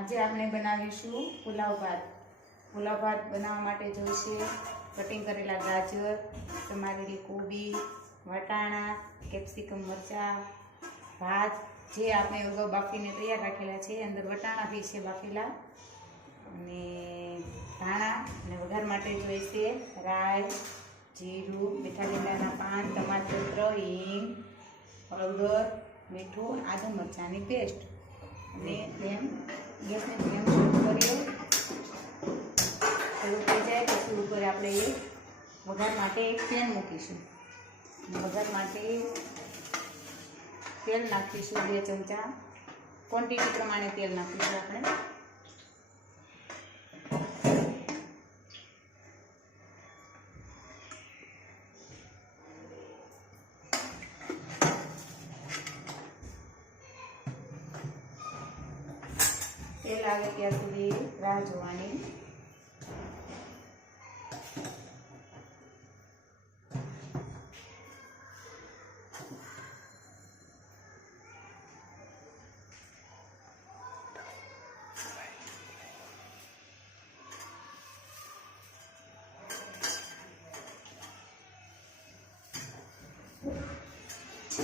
આજે આપણે બનાવીશું પુલાવ ભાત. પુલાવ ભાત બનાવવા માટે જોઈશે કટિંગ કરેલા ગાજર, સમારેલી કોબી, વટાણા, કેપ્સિકમ, મરચાં, ભાત જે આપણે અગાઉ બાફીને તૈયાર રાખેલા છે. અંદર વટાણાથી છે બાફેલા, અને ધાણા, અને વઘાર માટે જોઈશે રાઈ, જીરું, મીઠા લીમડાના પાન, ટમાટર, હિંગ, હળદર, મીઠું, આદુ મરચાંની પેસ્ટ. અને ગેસને ફ્લેમ શરૂ કરીએ. શરૂ થઈ જાય પછી ઉપર આપણે વઘાર માટે એક પેન મૂકીશું. વઘાર માટે તેલ નાખીશું 2 ચમચા. ક્વોન્ટિટી પ્રમાણે તેલ નાખીશું આપણે. તેલ આવે ત્યાં સુધી રાહ જોવાની.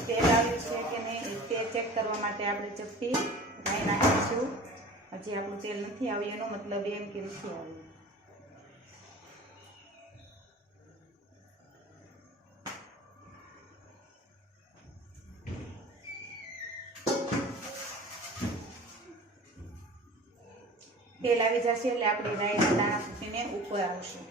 તેલ આવ્યું છે કે નહીં તે ચેક કરવા માટે આપણે ચપટી રાઈ નાખીશું. હજી આપણું તેલ નથી આવ્યું એનો મતલબ એમ કે નથી આવ્યું. તેલ આવી જશે એટલે આપણે રાઈના દાણા ફૂટીને ઉપર આવશું.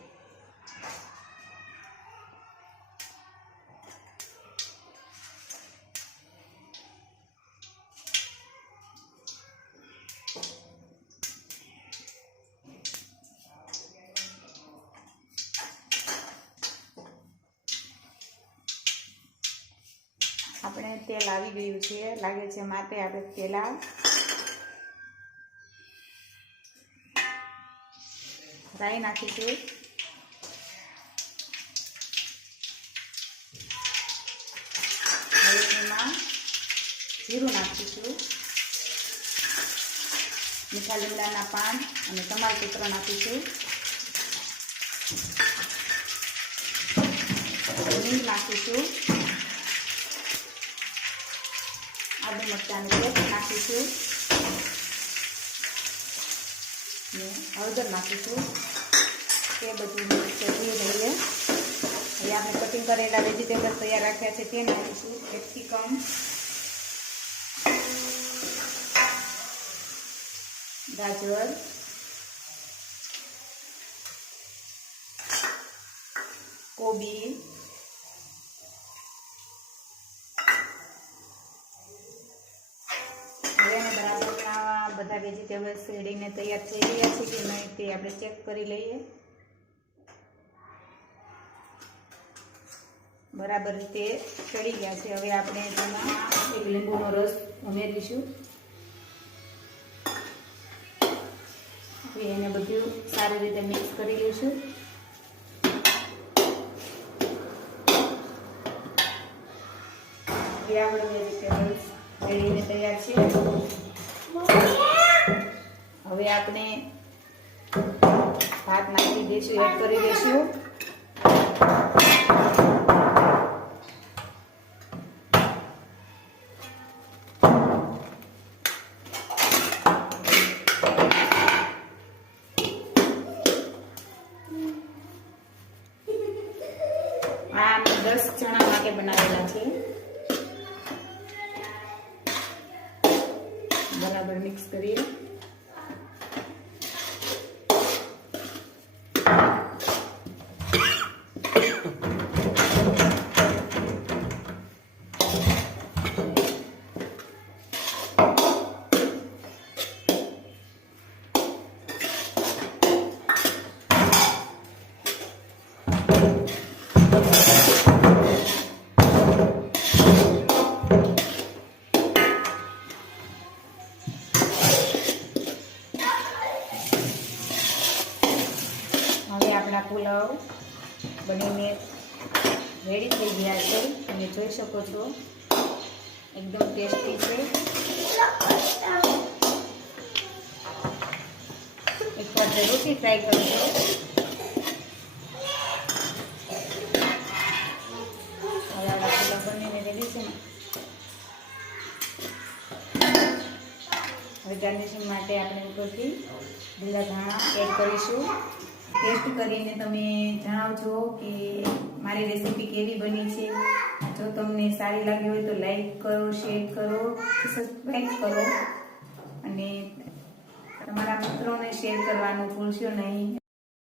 આપણે તેલ આવી ગયું છે લાગે છે, માટે આપણે પહેલા રાઈ નાખીશું. હવે એમાં જીરું નાખીશું, મીઠા લીમડાના પાન અને તમાલપત્ર નાખીશું, હિંગ નાખીશું, આદુ મરચાંની પેસ્ટ નાખીશું, ને હળદર નાખીશું. તે બધું મિક્સ કરી લઈએ. હવે આપણે કટિંગ કરેલા વેજીટેબલ તૈયાર રાખ્યા છે તે નાખીશું. કેપ્સિકમ, ગાજર, કોબી, બધા વેજીટેબલ્સ શેડીને તૈયાર થઈ ગયા છે કે નહીં તે આપણે ચેક કરી લઈએ. બરાબર રીતે ચડી ગયા છે. હવે આપણે તેમાં એક લીંબુનો રસ ઉમેરીશું. હવે એને બધું સારી રીતે મિક્સ કરી લઈશું. હવે આપણે વેજીટેબલ્સ શેડીને તૈયાર છે. હવે આપણે ભાત નાખી દઈશું, એડ કરી દઈશું. આ 10 જણા માટે બનાવેલા છે. બરાબર મિક્સ કરીએ. આપણા પુલાવ બનીને રેડી થઈ ગયા છે. તમે જોઈ શકો છો એકદમ ટેસ્ટી છે. આપણે રોટી ફ્રાય કરીશું. હવે આપણા પુલાવ બનીને રેડી છે ને. હવે ગાર્નિશિંગ માટે આપણે ઉપરથી લીલા ધાણા એડ કરીશું. ટેસ્ટ કરીને તમે જણાવજો કે મારી રેસીપી કેવી બની છે. જો તમને સારી લાગી હોય તો લાઈક કરો, શેર કરો, સબસ્ક્રાઈબ કરો અને તમારા મિત્રોને શેર કરવાનું ભૂલશો નહીં.